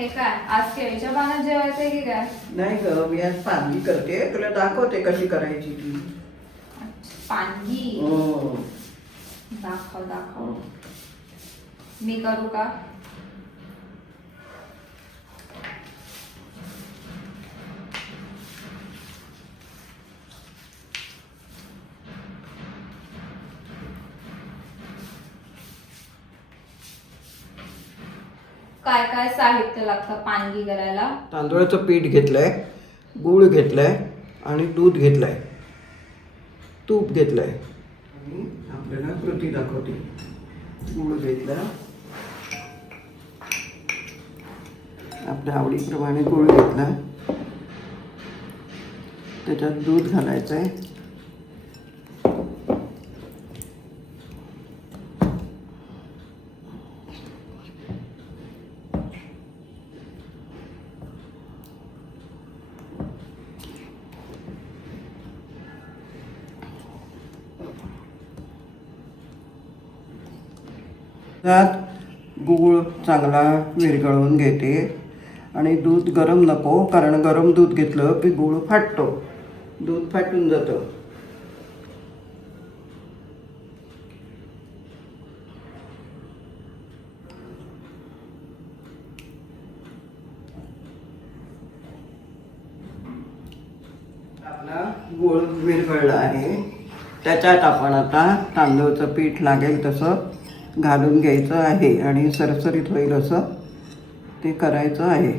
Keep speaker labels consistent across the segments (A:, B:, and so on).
A: हे काय आज केळीच्या पाण्यात जेवायचंय की काय?
B: नाही ग मी आज पानगी करते. तुला दाखवते कशी करायची ती.
A: पानगी
B: हो.
A: दाखव दाखव. मी करू का? काय काय साहित्य लागतं पानगी करायला?
B: तांदूळाचं पीठ घेतलंय गूळ घेतलाय आणि दूध घेतलंय. तूप घेतलंय. आणि आपल्याला कृती दाखवते. गूळ घेतला. आपल्या आवडीप्रमाणे गूळ घेतला. त्याच्यात दूध घालायचं आहे त्यात गूळ चांगला विरघळवून घेते. आणि दूध गरम नको कारण गरम दूध घेतलं की गूळ फाटतो. दूध फाटून जातं. आपला गूळ विरघळला आहे. त्याच्यात आपण आता तांदूळचं पीठ लागेल तसं. घालून घ्यायचं आहे आणि सरसरीत होईल असं ते करायचं आहे.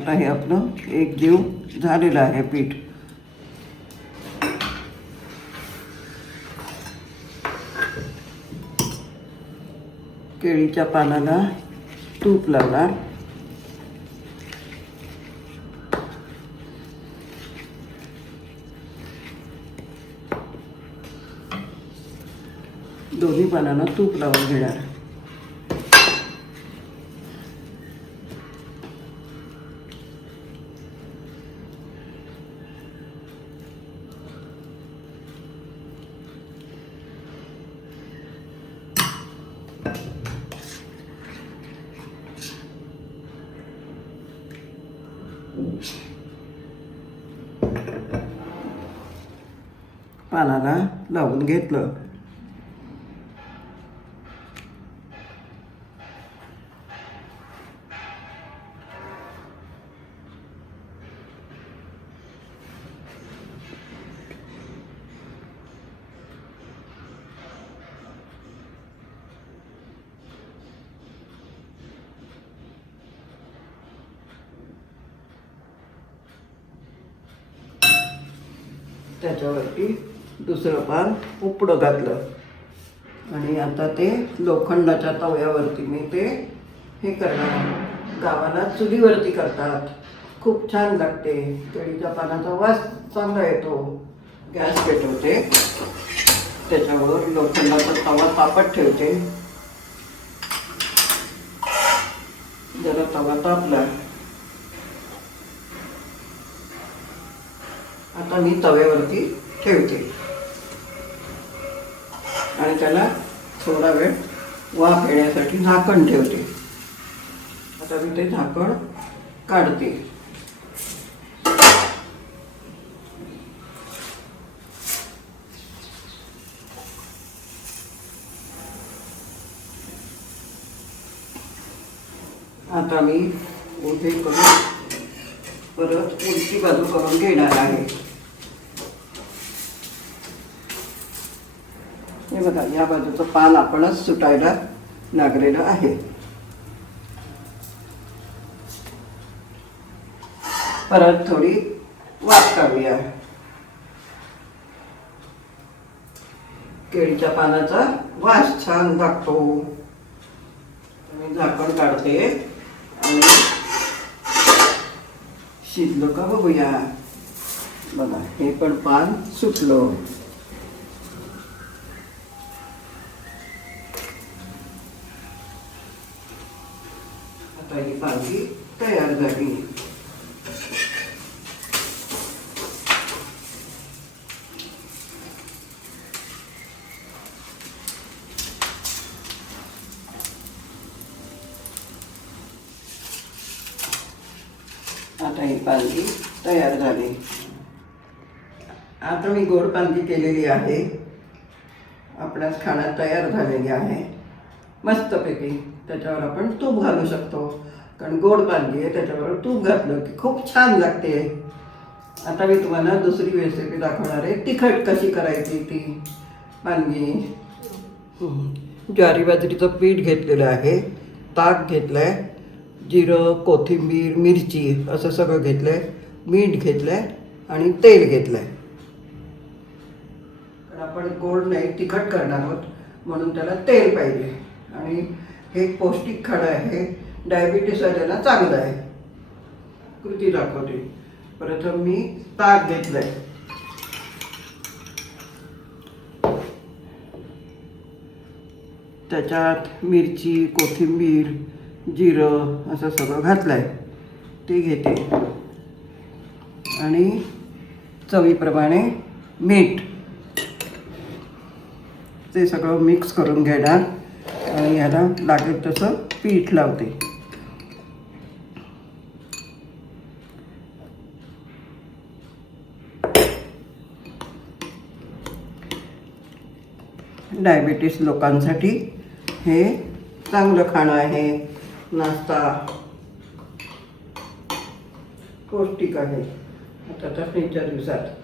B: आता हे आपलं. एक जीव झालेलं आहे पीठ. केळीच्या पानाला तूप लावणार दोन्ही पानांना तूप लावून घेणार. पानाला लावून घेतलं. त्याच्यावरती दुसरं पान उपडं घातलं. आणि आता ते लोखंडाच्या तव्यावरती मी ते हे करणार गावाला चुलीवरती करतात. खूप छान लागते. केळीच्या पानाचा वास चांगला येतो. गॅस पेटवते. त्याच्यावर लोखंडाचा तवा तापत ठेवते. जरा तवा तापला आता मी तव्यावरती ठेवते. आणि त्याला थोडा वेळ वाफ येण्यासाठी झाकण ठेवते. आता मी ते झाकण काढते. आता मी उभे करून परत उलटी बाजू करून घेणार आहे. हे बघा या बाजूचं पान आपणच सुटायला लागलेलं आहे. परत थोडी वाफ काढूया. केळीच्या पानाचा वास छान लागतो. मी झाकण काढते आणि शिजलो का बघूया. बघा हे पण पान सुटलं आता ही भाजी तयार झाली आता पालखी तयार झाली. आता मी गोड पालखी केलेली आहे. आपणास खाण्यात तयार झालेली आहे. मस्तपैकी. त्याच्यावर आपण तूप घालू शकतो. कारण गोड पालखी आहे त्याच्यावर तूप घातलं की खूप छान लागते. आता मी तुम्हाला दुसरी रेसिपी दाखवणार आहे. तिखट कशी करायची ती वांगी ज्वारी बाजरीचं पीठ घेतलेलं आहे. ताक घेतलं आहे जिरं कोथिंबीर मिरची असं सगळं घेतलं आहे मीठ घेतलं आहे आणि तेल घेतलं आहे कारण आपण गोड नाही तिखट करणार आहोत म्हणून त्याला तेल पाहिजे. आणि हे पौष्टिक खाणं आहे डायबिटीस आल्याला चांगलं आहे. कृती दाखवते. प्रथम मी ताक घेतलं आहे त्याच्यात मिरची कोथिंबीर जिरं असं सगळं घातलं आहे ते घेते. आणि चवीप्रमाणे मीठ. ते सगळं मिक्स करून घेणार. आणि ह्याला लागेल तसं पीठ लावते. डायबिटीस लोकांसाठी हे चांगलं खाणं आहे. नाश्ता. पौष्टिक आहे. आता थंडीच्या दिवसात.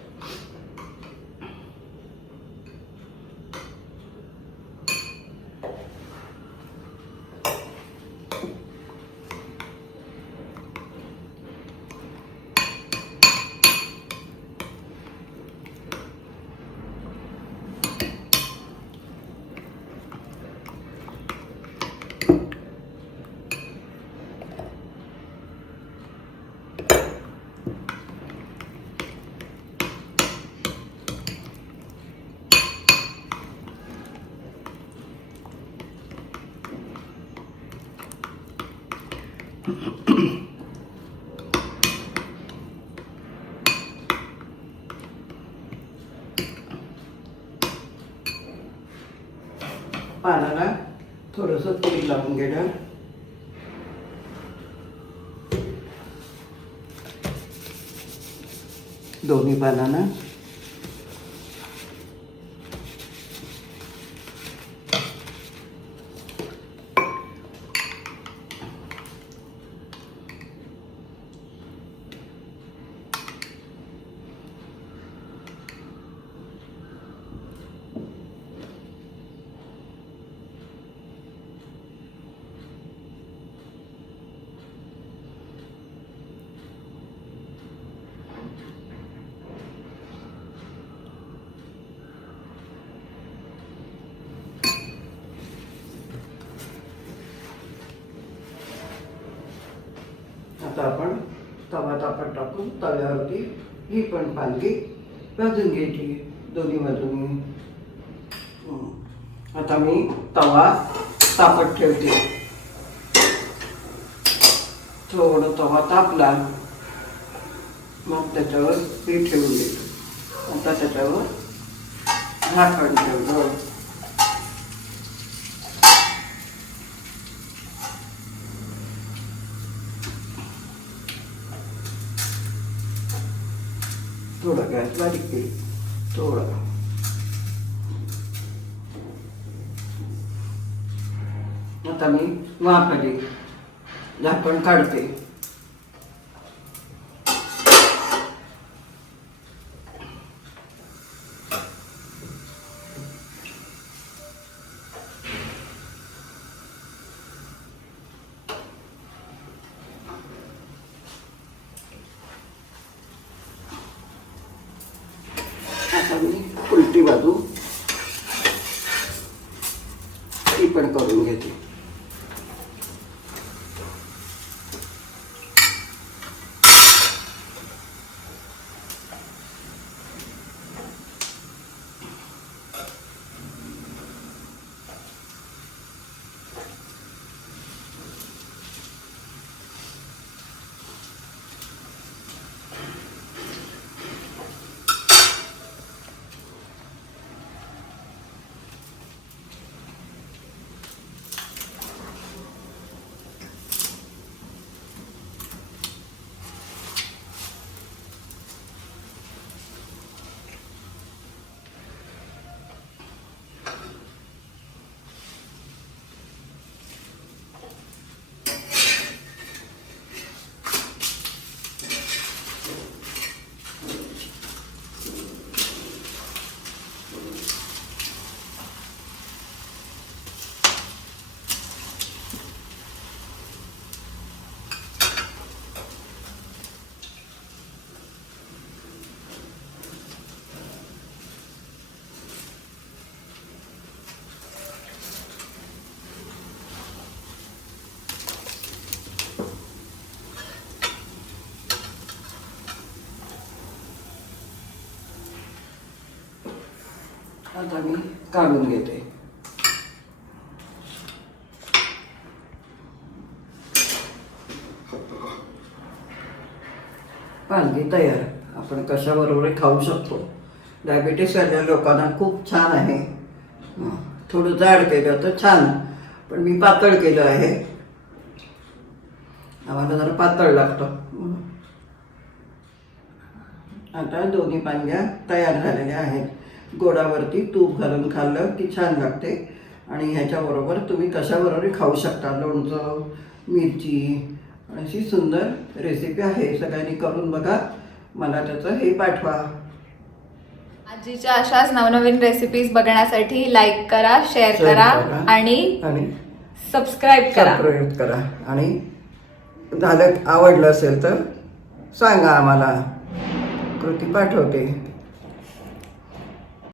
B: पानाला थोडंसं तेल लावून घेणं दोन्ही पानांना. आपण तवा ताप टाकून तव्यावरती ही पण पालखी भाजून घ्यायची. दोन्ही बाजूनी आता मी तवा तापत ठेवते. थोडं तवा तापला मग त्याच्यावर पीठ ठेवून देतो. आता त्याच्यावर झाकण ठेवलं थोडं गॅस बारीक केली थोडं. आता मी वाफाली झाकण काढते. आता मी काढून घेते. पालगी तयार. आपण कशाबरोबर खाऊ शकतो. डायबिटीस आलेल्या लोकांना खूप छान आहे. थोडं जाड केलं तर छान. पण मी पातळ केलं आहे. आम्हाला जरा पातळ लागतं. आता दोन्ही पांग्या तयार झालेल्या आहेत. गोडावरती तूप घालून खाल्लं की छान लागते. आणि ह्याच्याबरोबर तुम्ही कशाबरोबर खाऊ शकता. लोणचं मिरची अशी सुंदर रेसिपी आहे. सगळ्यांनी करून बघा. मला त्याचं हे पाठवा.
A: आजीच्या अशाच नवनवीन रेसिपीज बघण्यासाठी लाईक करा शेअर करा
B: आणि
A: सबस्क्राईब करा.
B: प्रयोग करा. आणि झालं आवडलं असेल तर सांगा आम्हाला. कृती पाठवते.